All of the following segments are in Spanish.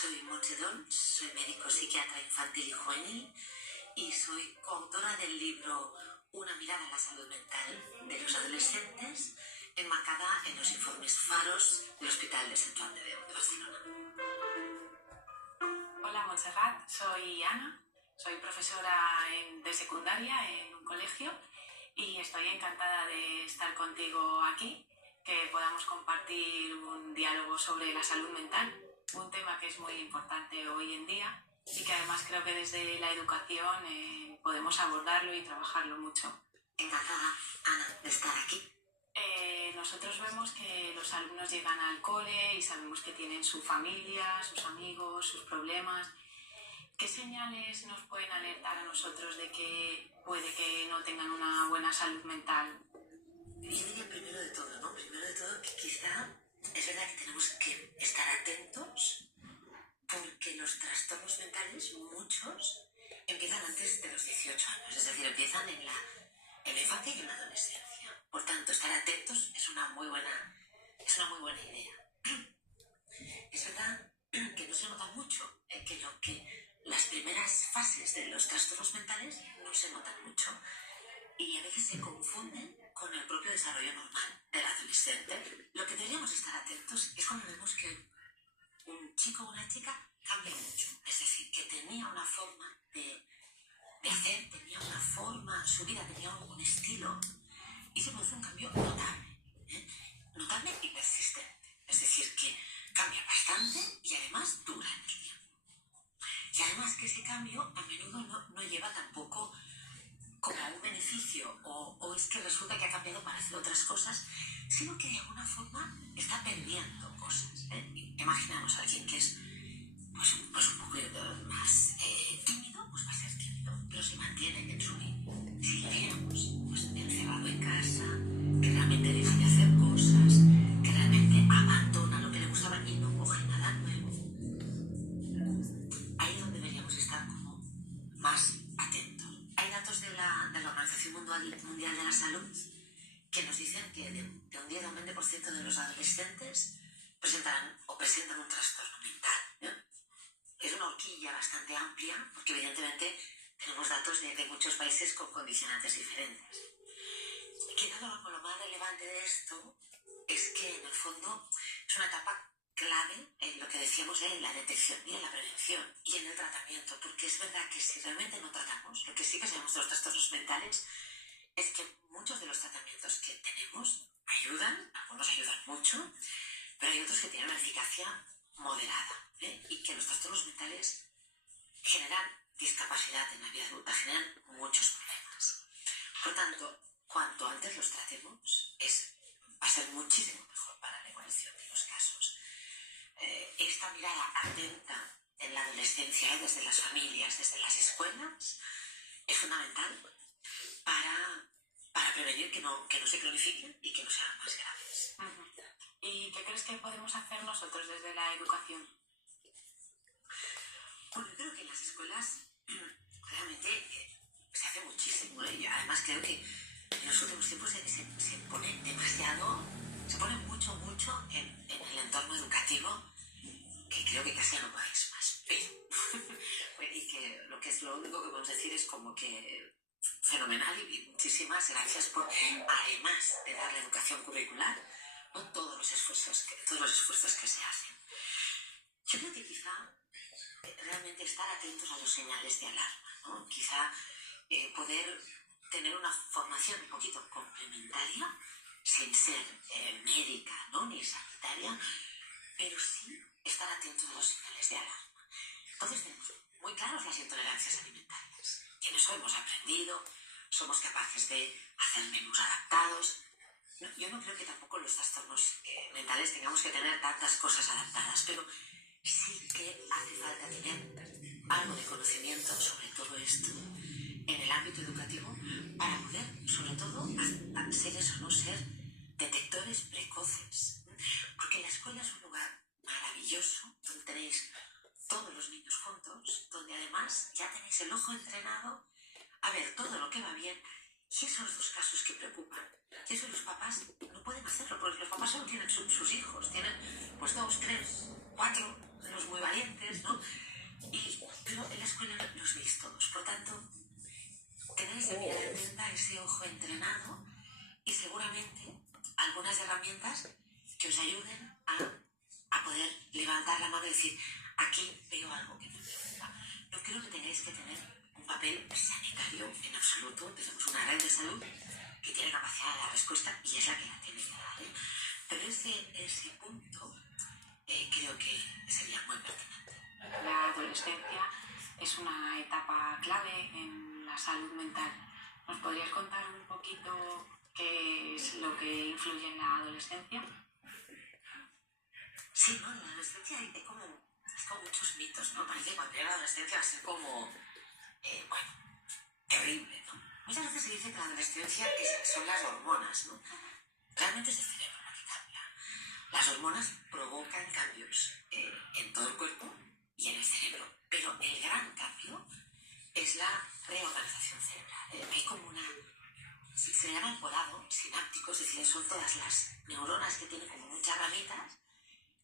Soy Montse Dons, soy médico psiquiatra infantil y juvenil y soy coautora del libro Una mirada a la salud mental de los adolescentes, enmarcada en los informes Faros del Hospital de Sant Joan de Déu de Barcelona. Hola Montserrat, soy Ana, soy profesora de secundaria en un colegio y estoy encantada de estar contigo aquí, que podamos compartir un diálogo sobre la salud mental, un tema que es muy importante hoy en día y que además creo que desde la educación podemos abordarlo y trabajarlo mucho. Encantada, Ana, de estar aquí. Nosotros vemos que los alumnos llegan al cole y sabemos que tienen su familia, sus amigos, sus problemas. ¿Qué señales nos pueden alertar a nosotros de que puede que no tengan una buena salud mental? Yo diría primero de todo que quizá es verdad que tenemos que estar atentos porque los trastornos mentales, muchos, empiezan antes de los 18 años, es decir, empiezan en la infancia y en la adolescencia. Por tanto, estar atentos es una muy buena idea. Es verdad que no se nota mucho, que las primeras fases de los trastornos mentales no se notan mucho y a veces se confunden con el propio desarrollo normal del adolescente. Lo que deberíamos estar atentos es cuando vemos que un chico o una chica cambia mucho, es decir, que tenía una forma de hacer, tenía una forma, su vida tenía un estilo y se produce un cambio notable y persistente. Es decir, que cambia bastante y además dura en el tiempo. Y además que ese cambio a menudo no lleva tampoco como un beneficio o es que resulta que ha cambiado para hacer otras cosas, sino que de alguna forma está perdiendo cosas. Imaginamos a alguien que es pues un poco más tímido, pues va a ser tímido, pero se mantiene en su línea. Si lo viéramos pues encerrado en casa, que realmente deja de hacer cosas, que realmente abandona lo que le gustaba y no coge nada nuevo, ahí es donde deberíamos estar como más atentos. Hay datos de la Organización Mundial de la Salud que nos dicen que de un 10 a un 20% de los adolescentes presentan un trastorno mental, ¿no? Es una horquilla bastante amplia porque evidentemente tenemos datos de muchos países con condicionantes diferentes. Quizá lo más relevante de esto es que en el fondo es una etapa clave en lo que decíamos en la detección y en la prevención y en el tratamiento, porque es verdad que si realmente no tratamos, lo que sí que sabemos de los trastornos mentales es que muchos de los tratamientos que tenemos ayudan, algunos ayudan mucho, pero hay otros que tienen una eficacia moderada, y que los trastornos mentales generan discapacidad en la vida adulta, generan muchos problemas. Por tanto, cuanto antes los tratemos, va a ser muchísimo mejor para la evolución de los casos. Esta mirada atenta en la adolescencia, desde las familias, desde las escuelas, es fundamental para prevenir que no se cronifiquen y que no sean más graves. ¿Y qué crees que podemos hacer nosotros desde la educación? Bueno, yo creo que en las escuelas realmente se hace muchísimo. Yo además creo que en los últimos tiempos se pone mucho en el entorno educativo, que creo que casi ya no podéis más. Pero y que lo único que podemos decir es como que fenomenal y muchísimas gracias por, además de dar la educación curricular, ¿no? todos los esfuerzos que se hacen. Yo creo que quizá realmente estar atentos a los señales de alarma, ¿no? Quizá poder tener una formación un poquito complementaria, sin ser médica, ¿no? Ni sanitaria, pero sí estar atentos a los señales de alarma. Entonces tenemos muy claros las intolerancias alimentarias. Y en eso hemos aprendido, somos capaces de hacer menús adaptados. Yo no creo que tampoco los trastornos mentales tengamos que tener tantas cosas adaptadas, pero sí que hace falta tener algo de conocimiento sobre todo esto en el ámbito educativo para poder, sobre todo, ser detectores precoces. Porque la escuela es un lugar maravilloso donde tenéis todos los niños juntos, donde además ya tenéis el ojo entrenado a ver todo lo que va bien y esos dos casos que preocupan. Y eso los papás no pueden hacerlo, porque los papás solo tienen sus hijos, tienen pues 2, 3, 4, somos muy valientes, ¿no? Pero en la escuela los veis todos. Por tanto, tenéis la mirada atenta, ese ojo entrenado y seguramente algunas herramientas que os ayuden a poder levantar la mano y decir, aquí veo algo que me preocupa. No creo que tengáis que tener un papel sanitario en absoluto. Tenemos una red de salud que tiene capacidad de dar respuesta y es la que la tiene que dar, ¿eh? Pero ese punto creo que sería muy pertinente. La adolescencia es una etapa clave en la salud mental. ¿Nos podrías contar un poquito qué es lo que influye en la adolescencia? Sí, ¿no? En la adolescencia hay como muchos mitos, ¿no? Parece que cuando llega la adolescencia va a ser como, bueno, terrible, ¿no? Muchas veces se dice que la adolescencia son las hormonas, ¿no? Realmente es el cerebro lo que cambia. Las hormonas provocan cambios en todo el cuerpo y en el cerebro, pero el gran cambio es la reorganización cerebral. Hay como se llama el volado sináptico, es decir, son todas las neuronas que tienen como muchas ramitas.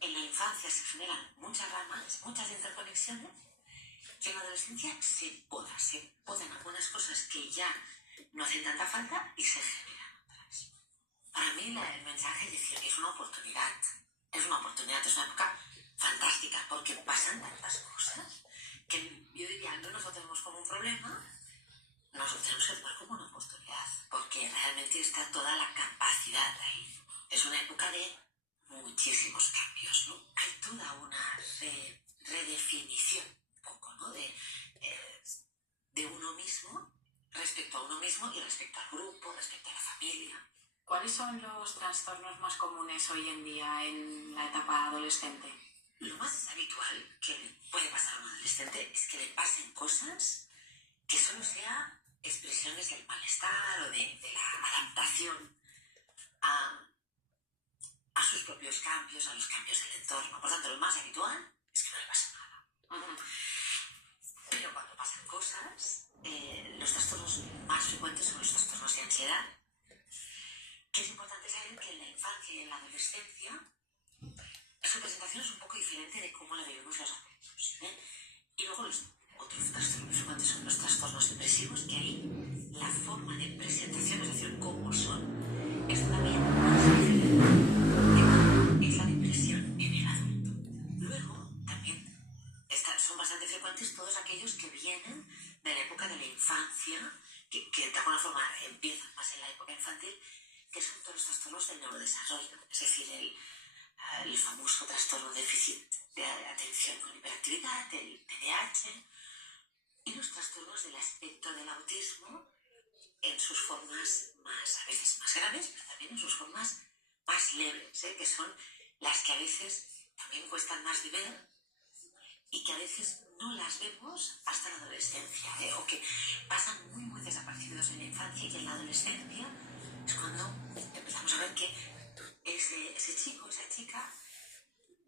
En la infancia se generan muchas ramas, muchas interconexiones, y en la adolescencia se podan algunas cosas que ya no hacen tanta falta y se generan otras. Para mí el mensaje es decir que es una oportunidad, es una época fantástica, porque pasan tantas cosas que yo diría, no nos lo tenemos como un problema, nos lo tenemos que tomar como una oportunidad, porque realmente está toda la capacidad ahí. Es una época de muchísimos cambios, ¿no? Hay toda una redefinición, un poco, ¿no? De uno mismo, respecto a uno mismo y respecto al grupo, respecto a la familia. ¿Cuáles son los trastornos más comunes hoy en día en la etapa adolescente? Lo más habitual que le puede pasar a un adolescente es que le pasen cosas que solo sean expresiones del malestar o de la adaptación a sus propios cambios, a los cambios del entorno. Por tanto, lo más habitual es que no le pase nada. Pero cuando pasan cosas, los trastornos más frecuentes son los trastornos de ansiedad, que es importante saber que en la infancia y en la adolescencia su presentación es un poco diferente de cómo la vivimos los adultos, ¿eh? Y luego los otros trastornos frecuentes son los trastornos depresivos, que ahí la forma de presentación, es decir, cómo son, es todavía más diferente. Es la depresión en el adulto. Luego, también son bastante frecuentes todos aquellos que vienen de la época de la infancia, que de alguna forma empiezan más en la época infantil, que son todos los trastornos del neurodesarrollo, es decir, el famoso trastorno déficit de atención con hiperactividad, el TDAH, y los trastornos del aspecto del autismo en sus formas a veces más graves, pero también en sus formas más leves, que son las que a veces también cuestan más de ver y que a veces no las vemos hasta la adolescencia, o que pasan muy desapercibidos en la infancia, y en la adolescencia es cuando empezamos a ver que ese chico, esa chica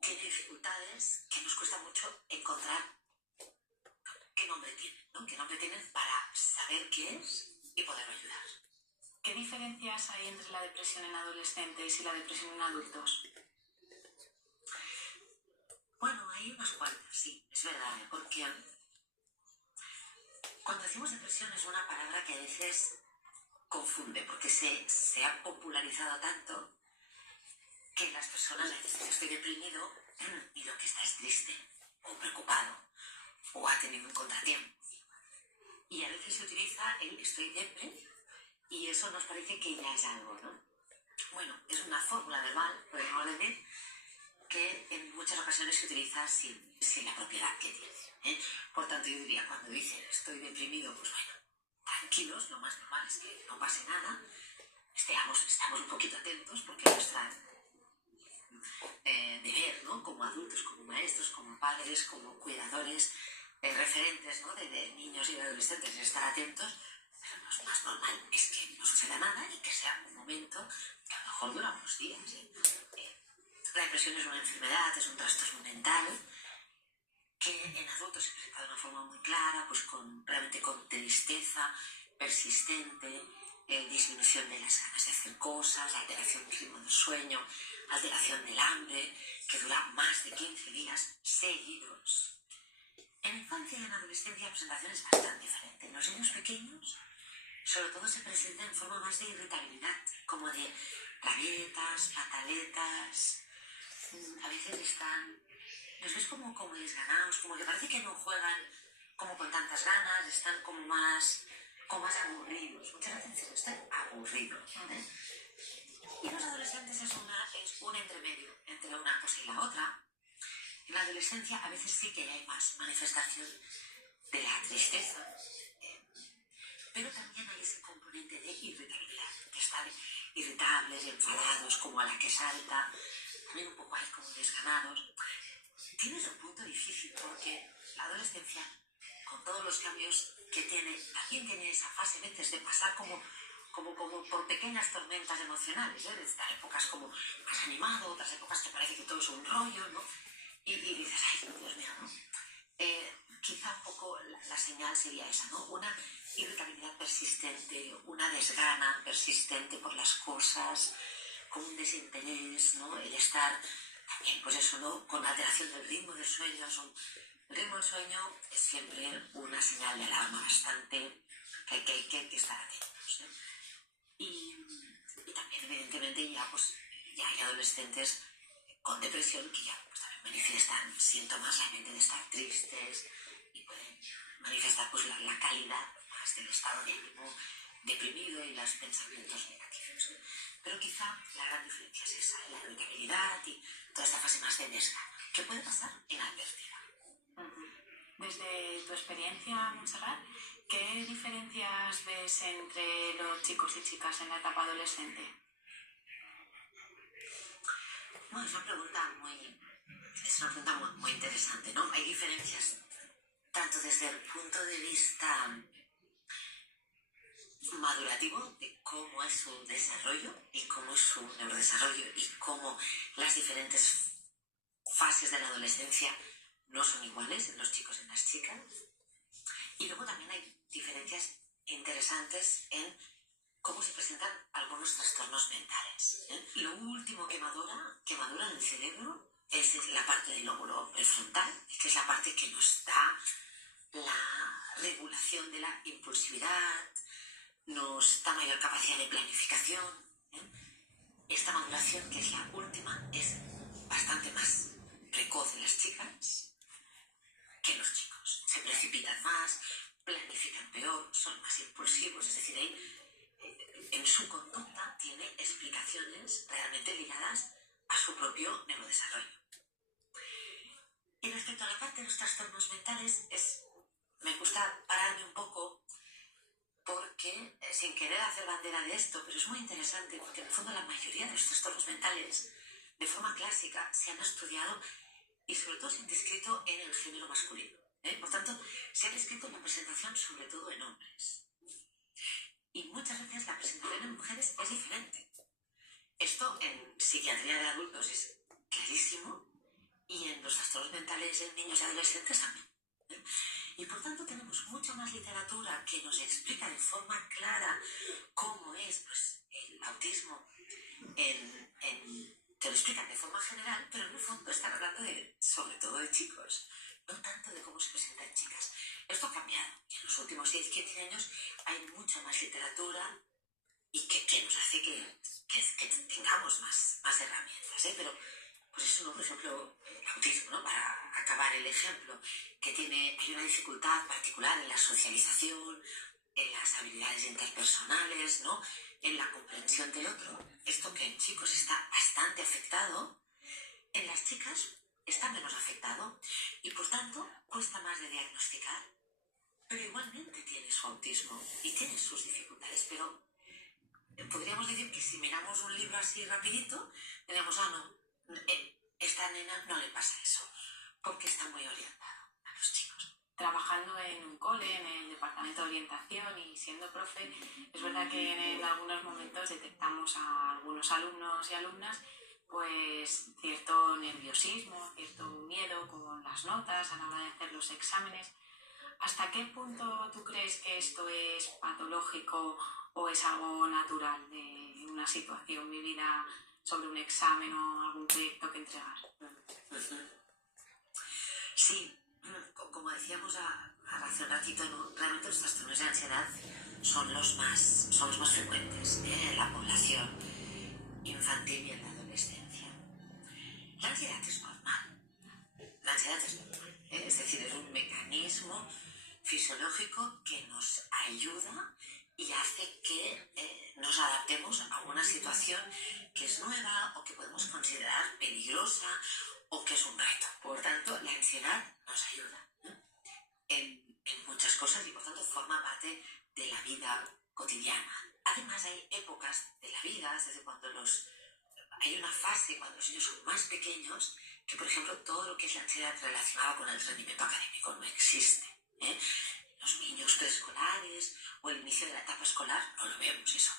tiene dificultades que nos cuesta mucho encontrar qué nombre tienen, ¿no? Qué nombre tienen para saber qué es y poderlo ayudar. ¿Qué diferencias hay entre la depresión en adolescentes y la depresión en adultos? Bueno, hay unas cuantas, sí, es verdad, porque cuando decimos depresión es una palabra que a veces confunde, porque se ha popularizado tanto que las personas dicen estoy deprimido y lo que está es triste o preocupado o ha tenido un contratiempo. Y a veces se utiliza el estoy depre y eso nos parece que ya es algo, ¿no? Bueno, es una fórmula verbal, podemos decir, que en muchas ocasiones se utiliza sin la propiedad que tiene, ¿eh? Por tanto, yo diría, cuando dicen estoy deprimido, pues bueno, tranquilos, lo más normal es que no pase nada, estamos un poquito atentos porque nuestra deber, ¿no? Como adultos, como maestros, como padres, como cuidadores, referentes, ¿no? de niños y de adolescentes, es estar atentos, pero lo más normal es que no suceda nada y que sea un momento que a lo mejor dura unos días, ¿eh? La depresión es una enfermedad, es un trastorno mental que en adultos se presenta de una forma muy clara, pues realmente con tristeza persistente, disminución de las ganas de hacer cosas, alteración del ritmo del sueño, alteración del hambre, que dura más de 15 días seguidos. En infancia y en adolescencia la presentación es bastante diferente. En los niños pequeños, sobre todo se presenta en forma más de irritabilidad, como de rabietas, pataletas. A veces los ves como desganados, como que parece que no juegan como con tantas ganas, están como más aburridos. Muchas veces están aburridos. Y los adolescentes es un entremedio entre una cosa y la otra. En la adolescencia a veces sí que hay más manifestación de la tristeza, pero también hay ese componente de irritabilidad, de estar irritables, enfadados, como a la que salta, también un poco ahí como desganados. Tienes un punto difícil porque la adolescencia, con todos los cambios que tiene, también tiene esa fase a veces de pasar como por pequeñas tormentas emocionales, de estar épocas como más animado, otras épocas que parece que todo es un rollo, ¿no? Y dices, ay, Dios mío, ¿no? Quizá un poco la señal sería esa, ¿no? Una irritabilidad persistente, una desgana persistente por las cosas, con un desinterés, ¿no? El estar también, pues eso, ¿no? Con alteración del ritmo del sueño. El ritmo del sueño es siempre una señal de alarma bastante que hay que estar atentos, ¿eh? Y también, evidentemente, ya hay adolescentes con depresión que ya pues, también manifiestan síntomas realmente de estar tristes y pueden manifestar pues, la calidad más del estado de ánimo deprimido y los pensamientos negativos. Pero quizá la gran diferencia es esa, la irritabilidad y toda esta fase más de desgana, que puede pasar inadvertida. Desde tu experiencia, Montserrat, ¿qué diferencias ves entre los chicos y chicas en la etapa adolescente? Bueno, es una pregunta muy interesante, ¿no? Hay diferencias tanto desde el punto de vista madurativo de cómo es su desarrollo y cómo es su neurodesarrollo y cómo las diferentes fases de la adolescencia no son iguales en los chicos y en las chicas. Y luego también hay diferencias interesantes en cómo se presentan algunos trastornos mentales, ¿eh? Lo último que madura en el cerebro es la parte del lóbulo prefrontal, que es la parte que nos da la regulación de la impulsividad, nos da mayor capacidad de planificación, ¿eh? Esta maduración, que es la última, es bastante más precoz en las chicas que en los chicos. Se precipitan más, planifican peor, son más impulsivos, es decir, en su conducta tiene explicaciones realmente ligadas a su propio neurodesarrollo. Y respecto a la parte de los trastornos mentales, me gusta pararme un poco porque, sin querer hacer bandera de esto, pero es muy interesante porque en el fondo la mayoría de los trastornos mentales, de forma clásica, se han estudiado y sobre todo se han descrito en el género masculino, ¿eh? Por tanto, se ha descrito la presentación sobre todo en hombres. Y muchas veces la presentación en mujeres es diferente. Esto en psiquiatría de adultos es clarísimo y en los trastornos mentales en niños y adolescentes también, ¿eh? Y por tanto tenemos mucha más literatura que nos explica de forma clara cómo es pues, el autismo. Te lo explican de forma general, pero en el fondo están hablando sobre todo de chicos, no tanto de cómo se presenta en chicas. Esto ha cambiado. En los últimos 10-15 años hay mucha más literatura y que nos hace que tengamos más herramientas, ¿eh? Pero pues eso, ¿no? Por ejemplo, el autismo, ¿no? Para acabar el ejemplo, hay una dificultad particular en la socialización, en las habilidades interpersonales, ¿no? En la comprensión del otro. Esto que en chicos está bastante afectado, en las chicas está menos afectado y por tanto cuesta más de diagnosticar, pero igualmente tiene su autismo y tiene sus dificultades. Pero podríamos decir que si miramos un libro así rapidito, diríamos, esta nena no le pasa eso, porque está muy orientado a los chicos. Trabajando en un cole, en el departamento de orientación y siendo profe, es verdad que en algunos momentos detectamos a algunos alumnos y alumnas pues cierto nerviosismo, cierto miedo con las notas a la hora de hacer los exámenes. ¿Hasta qué punto tú crees que esto es patológico o es algo natural de una situación vivida sobre un examen o algún proyecto que entregar? Sí, como decíamos hace un ratito, ¿no? Realmente los trastornos de ansiedad son los más frecuentes en la población infantil y en la adolescencia. La ansiedad es normal. La ansiedad es normal, ¿eh? Es decir, es un mecanismo fisiológico que nos ayuda y hace que nos adaptemos a una situación que es nueva o que podemos considerar peligrosa o que es un reto. Por tanto, la ansiedad nos ayuda, ¿no? en muchas cosas y por tanto forma parte de la vida cotidiana. Además, hay épocas de la vida, desde cuando hay una fase cuando los niños son más pequeños que, por ejemplo, todo lo que es la ansiedad relacionada con el rendimiento académico no existe, ¿eh? Los niños preescolares o el inicio de la etapa escolar no lo vemos eso.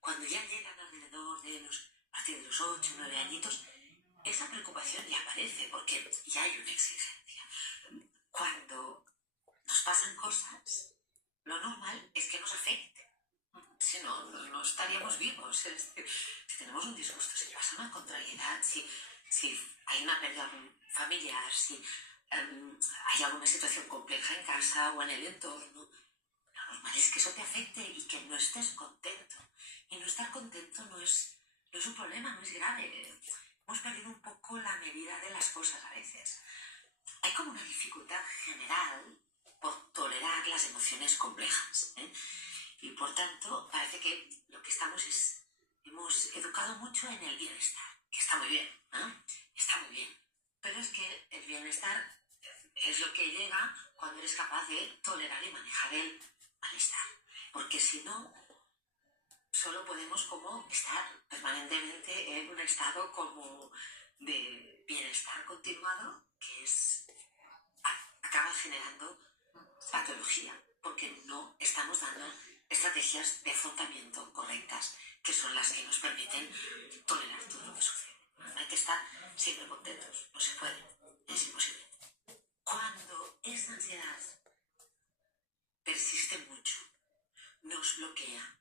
Cuando ya llegan alrededor de a partir de los 8 o 9 añitos, esa preocupación ya aparece porque ya hay una exigencia. Cuando nos pasan cosas, lo normal es que nos afecte. Si no, no estaríamos vivos. Es decir, si tenemos un disgusto, si pasa una contrariedad, si hay una pérdida familiar, si hay alguna situación compleja en casa o en el entorno, lo normal es que eso te afecte y que no estés contento. Y no estar contento no es un problema, no es grave. Hemos perdido un poco la medida de las cosas a veces. Hay como una dificultad general por tolerar las emociones complejas, ¿eh? Y por tanto, parece que lo que hemos educado mucho en el bienestar, que está muy bien, ¿eh? Está muy bien. Pero es que el bienestar es lo que llega cuando eres capaz de tolerar y manejar el malestar. Porque si no, solo podemos como estar permanentemente en un estado como de bienestar continuado, que acaba generando patología, porque no estamos dando estrategias de afrontamiento correctas, que son las que nos permiten tolerar todo lo que sucede. Hay que estar siempre contentos, no se puede, es imposible. Cuando esa ansiedad persiste mucho, nos bloquea,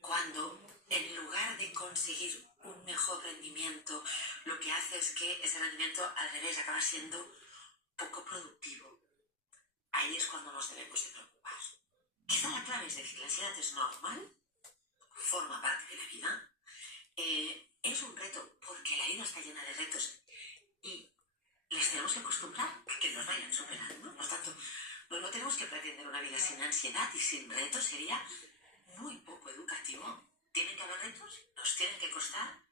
cuando en lugar de conseguir un mejor rendimiento, lo que hace es que ese rendimiento al revés acaba siendo poco productivo, ahí es cuando nos debemos de preocupar. Quizá la clave es decir, la ansiedad es normal, forma parte de la vida, es un reto porque la vida está llena de retos y les tenemos que acostumbrar a que nos vayan superando. Por tanto, no tenemos que pretender una vida sin ansiedad y sin retos, sería muy poco educativo. Tienen que haber retos, nos tienen que costar,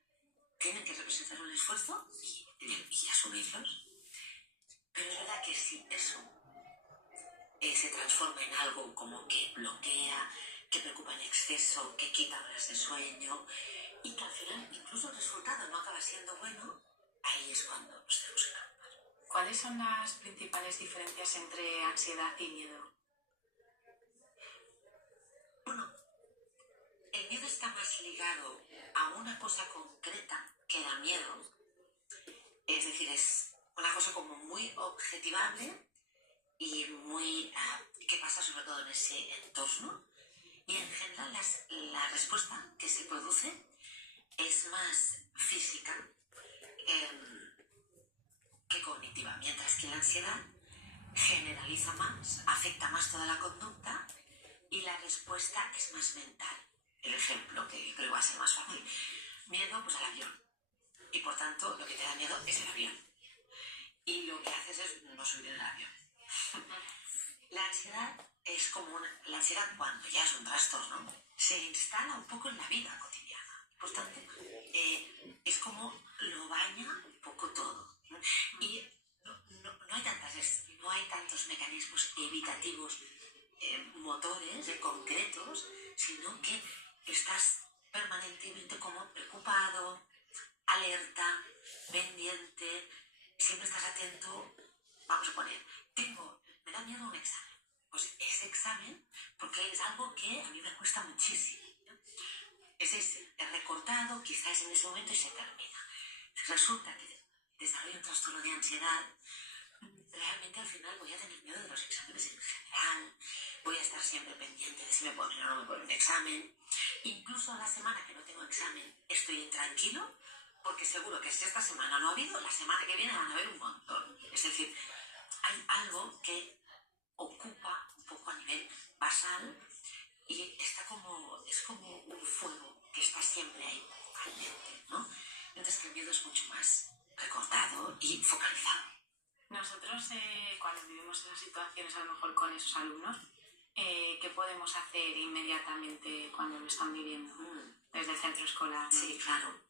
tienen que representar un esfuerzo y asumirlos. Pero es verdad que si eso se transforma en algo como que bloquea, que preocupa en exceso, que quita horas de sueño y que al final incluso el resultado no acaba siendo bueno, ahí es cuando nos tenemos que preocupar. ¿Cuáles son las principales diferencias entre ansiedad y miedo? Bueno, el miedo está más ligado a una cosa concreta que da miedo. Es decir, es una cosa como muy objetivable y muy que pasa sobre todo en ese entorno. Y en general la respuesta que se produce es más física que cognitiva, mientras que la ansiedad generaliza más, afecta más toda la conducta y la respuesta es más mental. El ejemplo que creo va a ser más fácil. Miedo, pues al avión. Y por tanto, lo que te da miedo es el avión. Y lo que haces es no subir en el avión. La ansiedad es como la ansiedad cuando ya es un trastorno, se instala un poco en la vida cotidiana. Por tanto, es como lo baña un poco todo. Y no hay tantos mecanismos evitativos motores concretos, sino que estás permanentemente como preocupado, alerta, pendiente, siempre estás atento. Vamos a poner, me da miedo un examen. Pues ese examen, porque es algo que a mí me cuesta muchísimo, ¿no? Es recortado, quizás en ese momento y se termina. Resulta que desarrollo un trastorno de ansiedad, realmente al final voy a tener miedo de los exámenes en general, voy a estar siempre pendiente de si me ponen o no me ponen un examen. Incluso a la semana que no tengo examen estoy intranquilo porque seguro que si esta semana no ha habido, la semana que viene van a haber un montón. Es decir, hay algo que ocupa un poco a nivel basal y está es como un fuego que está siempre ahí, caliente, ¿no? Mientras que el miedo es mucho más recortado y focalizado. Nosotros, cuando vivimos esas situaciones, a lo mejor con esos alumnos, ¿qué podemos hacer inmediatamente cuando lo están viviendo desde el centro escolar? Sí, claro.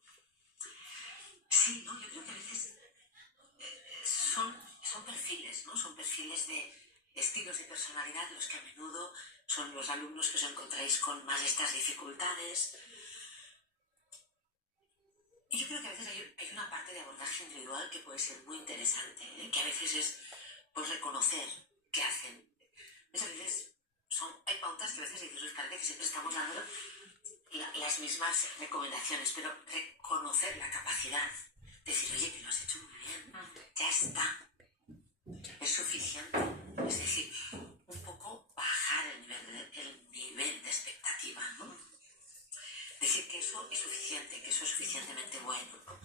Sí, ¿no? Yo creo que a veces son perfiles, ¿no? Son perfiles de estilos de personalidad los que a menudo son los alumnos que os encontráis con más estas dificultades. Y yo creo que a veces hay una parte de abordaje individual que puede ser muy interesante, que a veces es pues reconocer qué hacen. Muchas veces hay pautas que a veces dices, parece que siempre estamos dando las mismas recomendaciones, pero reconocer la capacidad, decir, oye, que lo has hecho muy bien, ya está, es suficiente. Es decir, un poco bajar el nivel de expectativa, ¿no? Decir que eso es suficiente, que eso es suficientemente bueno.